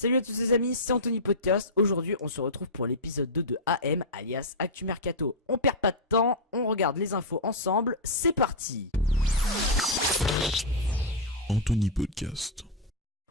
Salut à tous les amis, c'est Anthony Podcast. Aujourd'hui on se retrouve pour l'épisode 2 de AM alias Actu Mercato. On perd pas de temps, on regarde les infos ensemble, c'est parti. Anthony Podcast.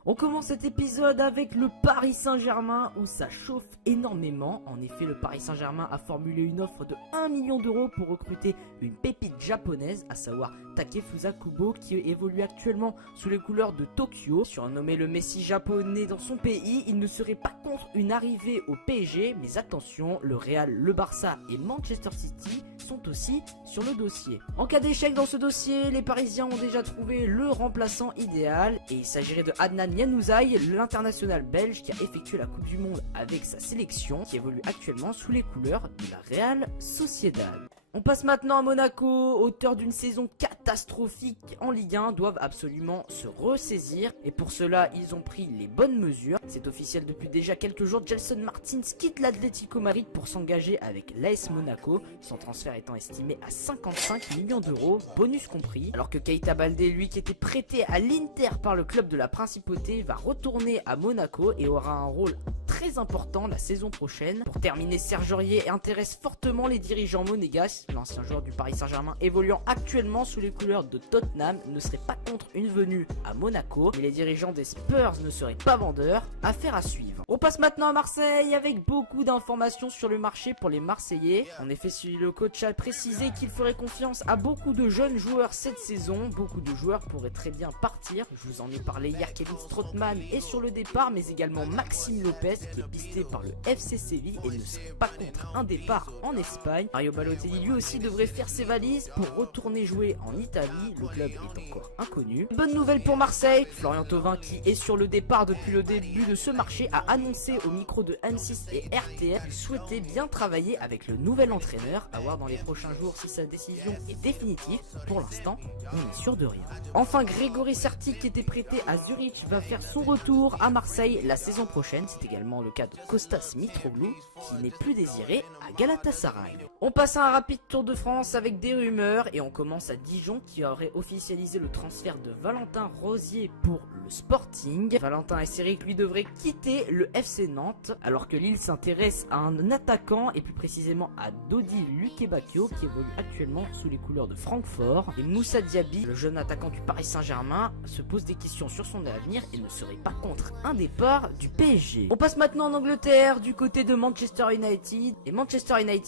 On commence cet épisode avec le Paris Saint-Germain où ça chauffe énormément. En effet, le Paris Saint-Germain a formulé une offre de 1 million d'euros pour recruter une pépite japonaise, à savoir Takefusa Kubo, qui évolue actuellement sous les couleurs de Tokyo. Surnommé le Messi japonais dans son pays, il ne serait pas contre une arrivée au PSG, mais attention, le Real, le Barça et Manchester City sont aussi sur le dossier. En cas d'échec dans ce dossier, les Parisiens ont déjà trouvé le remplaçant idéal et il s'agirait de Adnan Januzaj, l'international belge qui a effectué la Coupe du Monde avec sa sélection, qui évolue actuellement sous les couleurs de la Real Sociedad. On passe maintenant à Monaco, auteurs d'une saison catastrophique en Ligue 1, doivent absolument se ressaisir et pour cela ils ont pris les bonnes mesures. C'est officiel depuis déjà quelques jours, Gelson Martins quitte l'Atlético Madrid pour s'engager avec l'AS Monaco, son transfert étant estimé à 55 millions d'euros, bonus compris, alors que Keita Baldé, lui qui était prêté à l'Inter par le club de la Principauté, va retourner à Monaco et aura un rôle très important la saison prochaine. Pour terminer, Serge Aurier intéresse fortement les dirigeants monégasques. L'ancien joueur du Paris Saint-Germain évoluant actuellement sous les couleurs de Tottenham ne serait pas contre une venue à Monaco, mais les dirigeants des Spurs ne seraient pas vendeurs. Affaire à suivre. On passe maintenant à Marseille avec beaucoup d'informations sur le marché pour les Marseillais. En effet, le coach a précisé qu'il ferait confiance à beaucoup de jeunes joueurs cette saison. Beaucoup de joueurs pourraient très bien partir. Je vous en ai parlé hier, Kevin Strootman est sur le départ, mais également Maxime Lopez qui est pisté par le FC Séville et ne serait pas contre un départ en Espagne. Mario Balotelli lui aussi devrait faire ses valises pour retourner jouer en Italie. Le club est encore inconnu. Bonne nouvelle pour Marseille, Florian Thauvin qui est sur le départ depuis le début de ce marché a annoncé au micro de M6 et RTL qu'il souhaitait bien travailler avec le nouvel entraîneur. À voir dans les prochains jours si sa décision est définitive. Pour l'instant, on est sûr de rien. Enfin, Grégory Sertic qui était prêté à Zurich va faire son retour à Marseille la saison prochaine. C'est également le cas de Kostas Mitroglou qui n'est plus désiré à Galatasaray. On passe à un rapide tour de France avec des rumeurs et on commence à Dijon qui aurait officialisé le transfert de Valentin Rosier pour le Sporting. Valentin Esseric lui devrait quitter le FC Nantes alors que Lille s'intéresse à un attaquant et plus précisément à Dodi Lukebakio qui évolue actuellement sous les couleurs de Francfort. Et Moussa Diaby, le jeune attaquant du Paris Saint-Germain, se pose des questions sur son avenir et ne serait pas contre un départ du PSG. On passe maintenant en Angleterre du côté de Manchester United et Manchester United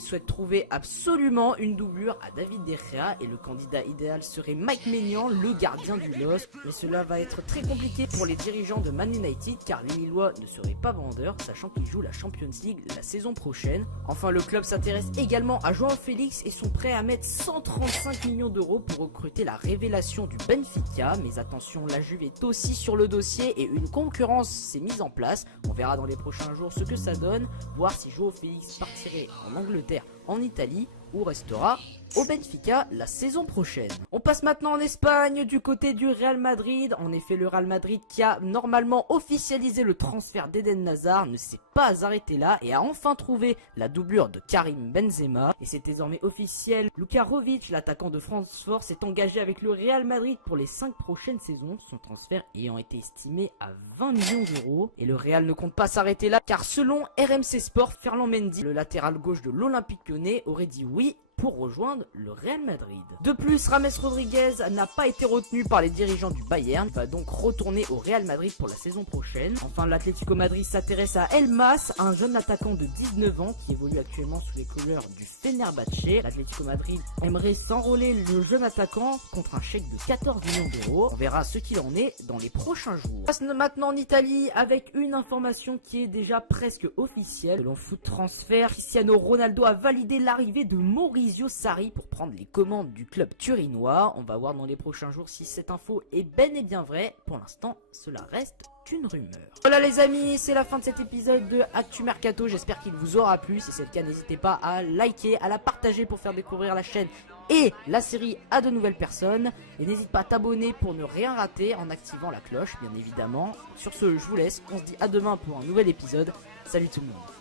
souhaite trouver absolument une doublure à David De Gea et le candidat idéal serait Mike Maignan, le gardien du LOSC, mais cela va être très compliqué pour les dirigeants de Man United car les Lillois ne seraient pas vendeurs sachant qu'ils jouent la Champions League la saison prochaine. Enfin, le club s'intéresse également à João Félix et sont prêts à mettre 135 millions d'euros pour recruter la révélation du Benfica, mais attention, la Juve est aussi sur le dossier et une concurrence s'est mise en place. On verra dans les prochains jours ce que ça donne, voir si João Félix partirait en Angleterre, en Italie ou restera au Benfica la saison prochaine. On passe maintenant en Espagne du côté du Real Madrid. En effet, le Real Madrid qui a normalement officialisé le transfert d'Eden Hazard ne s'est pas arrêté là et a enfin trouvé la doublure de Karim Benzema. Et c'est désormais officiel, Luka Jovic, l'attaquant de Francfort, s'est engagé avec le Real Madrid pour les 5 prochaines saisons, son transfert ayant été estimé à 20 millions d'euros. Et le Real ne compte pas s'arrêter là car selon RMC Sport, Ferland Mendy, le latéral gauche de l'Olympique Lyonnais, aurait dit oui pour rejoindre le Real Madrid. De plus, James Rodriguez n'a pas été retenu par les dirigeants du Bayern, il va donc retourner au Real Madrid pour la saison prochaine. Enfin, l'Atlético Madrid s'intéresse à Elmas, un jeune attaquant de 19 ans qui évolue actuellement sous les couleurs du Fenerbahçe. L'Atlético Madrid aimerait s'enrôler le jeune attaquant contre un chèque de 14 millions d'euros. On verra ce qu'il en est dans les prochains jours. On passe maintenant en Italie avec une information qui est déjà presque officielle. Selon Foot Transfer, Cristiano Ronaldo a validé l'arrivée de Maurizio Sarri pour prendre les commandes du club turinois. On va voir dans les prochains jours si cette info est bel et bien vraie. Pour l'instant, cela reste une rumeur. Voilà les amis, c'est la fin de cet épisode de Actu Mercato. J'espère qu'il vous aura plu. Si c'est le cas, n'hésitez pas à liker, à la partager pour faire découvrir la chaîne et la série à de nouvelles personnes. Et n'hésite pas à t'abonner pour ne rien rater en activant la cloche, bien évidemment. Sur ce, je vous laisse. On se dit à demain pour un nouvel épisode. Salut tout le monde.